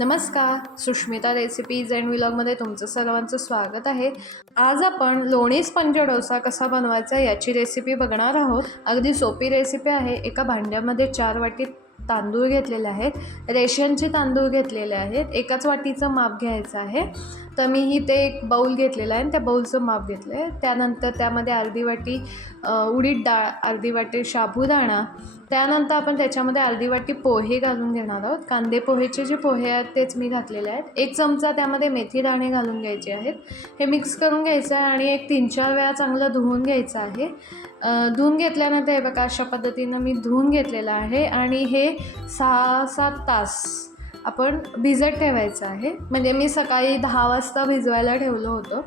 नमस्कार Sushmita recipes and विलॉगमध्ये तुमचं सर्वांचं स्वागत आहे. आज आपण लोणी स्पंज डोसा कसा बनवायचा याची रेसिपी बघणार आहोत. अगदी सोपी रेसिपी आहे. एका भांड्यामध्ये चार वाटी तांदूळ घेतलेले आहेत. रेशनचे तांदूळ घेतलेले आहेत. एकाच वाटीचं माप घ्यायचं आहे. तर मी ही ते एक बाऊल घेतलेलं आहे आणि त्या बाऊलचं माप घेतलं आहे त्यानंतर त्यामध्ये अर्धी वाटी उडीद डाळ अर्धी वाटी साबुदाणा त्यानंतर आपण त्याच्यामध्ये अर्धी वाटी पोहे घालून घेणार आहोत. कांदे पोहेचे जे पोहे आहेत तेच मी घातलेले आहेत. एक चमचा त्यामध्ये मेथी दाणे घालून घ्यायचे आहेत. हे मिक्स करून घ्यायचं आहे आणि एक तीन चार वेळा चांगलं धुवून घ्यायचं आहे. धुवून घेतल्यानंतर हे बघा अशा पद्धतीनं मी धुवून घेतलेलं आहे आणि हे सहा सात तास आपण भिजत ठेवायचं आहे. म्हणजे मी सकाळी दहा वाजता भिजवायला ठेवलं होतं.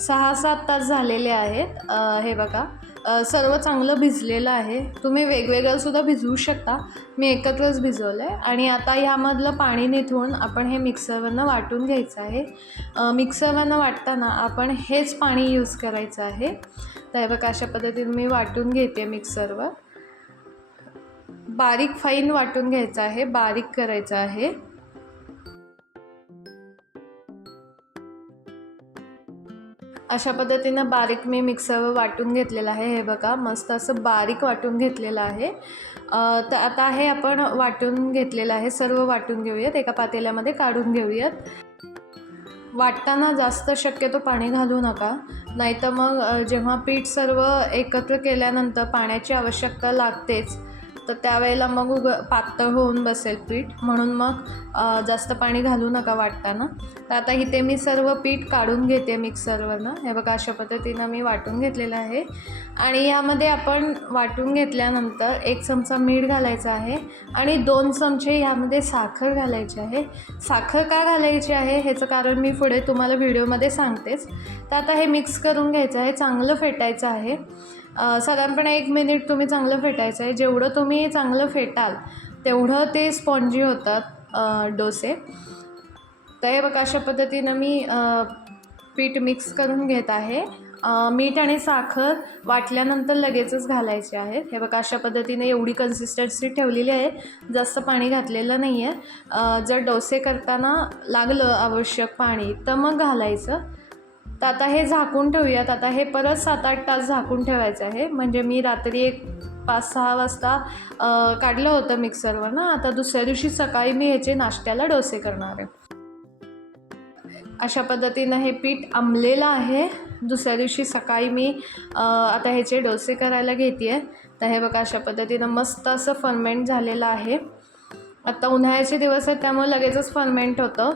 सहा सात तास झालेले आहेत. हे बघा सर्व चांगलं भिजलेलं आहे. तुम्ही वेगवेगळं सुद्धा भिजवू शकता. मी एकत्रच भिजवलं आहे आणि आता ह्यामधलं पाणी निथळून आपण हे मिक्सरवरनं वाटून घ्यायचं आहे. मिक्सरवरनं वाटताना आपण हेच पाणी यूज करायचं आहे. तर बघा अशा पद्धतीने मी वाटून घेते मिक्सरवर. बारीक फाईन वाटून घ्यायचं आहे. बारीक करायचं आहे. अशा पद्धतीनं बारीक मी मिक्सरवर वाटून घेतलेलं आहे. हे बघा मस्त असं बारीक वाटून घेतलेलं आहे. तर आता हे आपण वाटून घेतलेलं आहे. सर्व वाटून घेऊयात. एका पातेल्यामध्ये काढून घेऊयात. वाटताना जास्त शक्यतो पाणी घालू नका. नाहीतर मग जेव्हा पीठ सर्व एकत्र केल्यानंतर पाण्याची आवश्यकता लागतेच. तर त्यावेळेला मग उग पातळ होऊन बसेल पीठ. म्हणून मग जास्त पाणी घालू नका वाटताना. तर आता इथे मी सर्व पीठ काढून घेते मिक्सरवरनं. हे बघा अशा पद्धतीनं मी वाटून घेतलेलं आहे. आणि यामध्ये आपण वाटून घेतल्यानंतर एक चमचा मीठ घालायचं आहे आणि दोन चमचे यामध्ये साखर घालायची आहे. साखर का घालायची आहे? ह्याचं कारण मी पुढे तुम्हाला व्हिडिओमध्ये सांगतेच. तर आता हे मिक्स करून घ्यायचं आहे. चांगलं फेटायचं आहे. साधारणपणे एक मिनिट तुम्ही चांगलं फेटायचं आहे. जेवढं तुम्ही चांगलं फेटाल तेवढं ते स्पॉन्जी होतात डोसे. तर हे बघा अशा पद्धतीनं मी पीठ मिक्स करून घेत आहे. मीठ आणि साखर वाटल्यानंतर लगेचच घालायचे आहेत हे बघा अशा पद्धतीने एवढी कन्सिस्टन्सी ठेवलेली आहे. जास्त पाणी घातलेलं नाही आहे जर डोसे करताना लागलं आवश्यक पाणी तर मग घालायचं. तर आता हे झाकून ठेवूयात. आता हे परत सात आठ तास झाकून ठेवायचं आहे. म्हणजे मी रात्री एक पाच सहा वाजता काढलं होतं मिक्सरवर ना. आता दुसऱ्या दिवशी सकाळी मी ह्याचे नाश्त्याला डोसे करणार आहे. अशा पद्धतीनं हे पीठ आंबलेलं आहे. दुसऱ्या दिवशी सकाळी मी आता ह्याचे डोसे करायला घेते आहे तर हे बघा अशा पद्धतीनं मस्त असं फर्मेंट झालेलं आहे. आता उन्हाळ्याचे दिवस आहेत त्यामुळे लगेचच फर्मेंट होतं.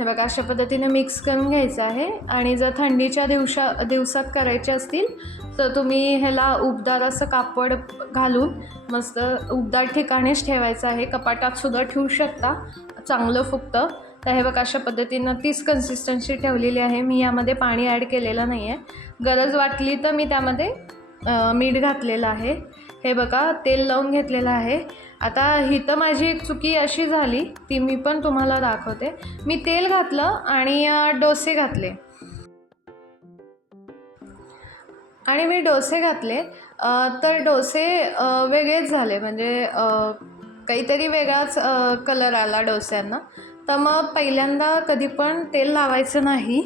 हे बघा अशा पद्धतीने मिक्स करून घ्यायचं आहे. आणि जर थंडीच्या दिवसा दिवसात करायचे असतील तर तुम्ही ह्याला उबदार असं कापड घालून मस्त उबदार ठिकाणीच ठेवायचं आहे. कपाटात सुद्धा ठेवू शकता. चांगलं फुगतं. तर हे बघा अशा पद्धतीनं तीच कन्सिस्टन्सी ठेवलेली आहे. मी यामध्ये पाणी ॲड केलेलं नाही आहे गरज वाटली तर मी त्यामध्ये मीठ घातलेलं आहे. हे बघा तेल लावून घेतलेलं आहे. आता ही तर माझी एक चुकी अशी झाली ती मी पण तुम्हाला दाखवते. मी तेल घातलं आणि डोसे घातले. आणि मी डोसे घातले तर डोसे वेगळेच झाले. म्हणजे काहीतरी वेगळाच कलर आला डोस्यांना. तर मग पहिल्यांदा कधी पण तेल लावायचं नाही.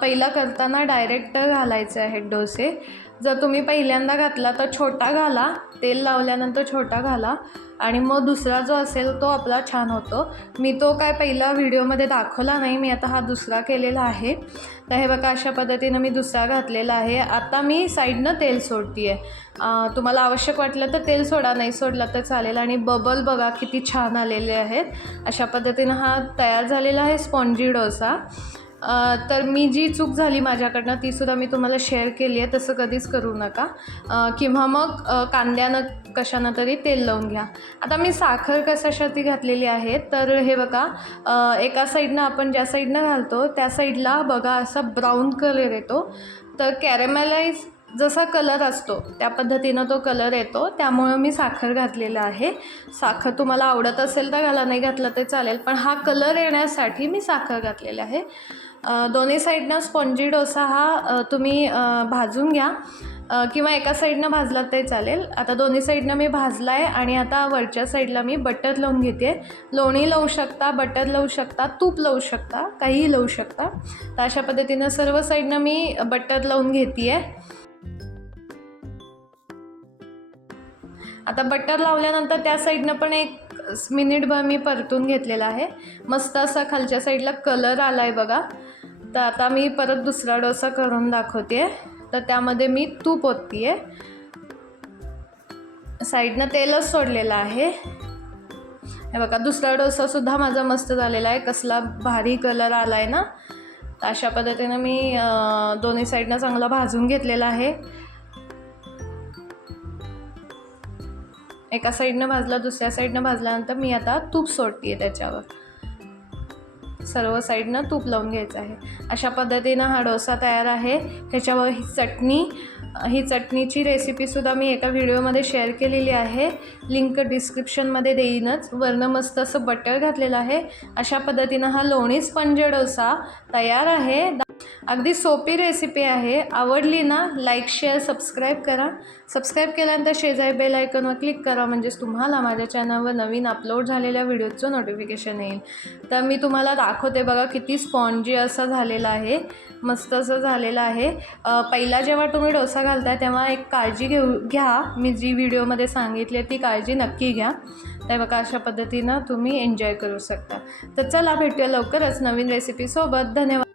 पहिला करताना डायरेक्ट घालायचे आहेत डोसे. जर तुम्ही पहिल्यांदा घातला तर छोटा घाला तेल लावल्यानंतर छोटा घाला आणि मग दुसरा जो असेल तो आपला छान होतो. मी तो काय पहिला व्हिडिओमध्ये दाखवला नाही मी आता हा दुसरा केलेला आहे. तर हे बघा अशा पद्धतीनं मी दुसरा घातलेला आहे. आता मी साईडनं तेल सोडते आहे तुम्हाला आवश्यक वाटलं तर तेल सोडा नाही सोडलं तर चालेल. आणि बबल बघा किती छान आलेले आहेत. अशा पद्धतीनं हा तयार झालेला आहे स्पॉन्जी डोसा. तर मी जी चूक झाली माझ्याकडनं तीसुद्धा मी तुम्हाला शेअर केली आहे. तसं कधीच करू नका. किंवा मग कांद्यानं कशानं तरी तेल लावून घ्या. आता मी साखर कशासाठी घातलेली आहे? तर हे बघा एका साईडनं आपण ज्या साईडनं घालतो त्या साईडला बघा असा ब्राऊन कलर येतो. तर कॅरेमलाइज जसा कलर असतो त्या पद्धतीनं तो कलर येतो. त्यामुळं मी साखर घातलेलं आहे. साखर तुम्हाला आवडत असेल तर घाला नाही घातलं ते चालेल. पण हा कलर येण्यासाठी मी साखर घातलेलं आहे. दोन्ही साईडनं स्पॉन्जी डोसा हा तुम्ही भाजून घ्या. किंवा एका साईडनं भाजलात तरी चालेल. आता दोन्ही साईडनं मी भाजला आहे आणि आता वरच्या साईडला मी बटर लावून घेते. लोणी लावू शकता बटर लावू शकता तूप लावू शकता काहीही लावू शकता. तर अशा पद्धतीनं सर्व साईडनं मी बटर लावून घेते आहे आता बटर लावल्यानंतर त्या साईडनं पण एक मिनिटभर मी परतून घेतलेला आहे. मस्त असा खालच्या साईडला कलर आला आहे बघा. तर आता मी परत दुसरा डोसा करून दाखवते. तर त्यामध्ये मी तूप ओतती आहे साईडनं तेलच सोडलेलं आहे. हे बघा दुसरा डोसासुद्धा माझा मस्त झालेला आहे. कसला भारी कलर आला आहे ना. तर अशा पद्धतीनं मी दोन्ही साईडनं चांगला भाजून घेतलेला आहे. एका साईडनं भाजला दुसऱ्या साईडनं भाजल्यानंतर मी आता तूप सोडते आहे त्याच्यावर. सर्व साईडनं तूप लावून घ्यायचं आहे. अशा पद्धतीनं हा डोसा तयार आहे. ह्याच्यावर ही चटणी ही चटणीची रेसिपीसुद्धा मी एका व्हिडिओमध्ये शेअर केलेली आहे. लिंक डिस्क्रिप्शनमध्ये देईनच. वरनं मस्त असं बटर घातलेलं आहे. अशा पद्धतीनं हा लोणी स्पंज डोसा तयार आहे अगदी सोपी रेसिपी आहे. आवडली ना लाईक शेअर सबस्क्राईब करा. सबस्क्राईब केल्यानंतर शेजारी बेल आयकॉनवर क्लिक करा. म्हणजेच तुम्हाला माझ्या चॅनलवर नवीन अपलोड झालेल्या व्हिडिओचं नोटिफिकेशन येईल. तर मी तुम्हाला दाखवते बघा किती स्पॉन्जी असं झालेलं आहे. मस्त असं झालेलं आहे. पहिला जेव्हा तुम्ही डोसा घालताय तेव्हा एक काळजी घेऊ घ्या. मी जी व्हिडिओमध्ये सांगितली आहे ती काळजी नक्की घ्या. तर बघा अशा पद्धतीनं तुम्ही एन्जॉय करू शकता. तर चला भेटूया लवकरच नवीन रेसिपीसोबत धन्यवाद.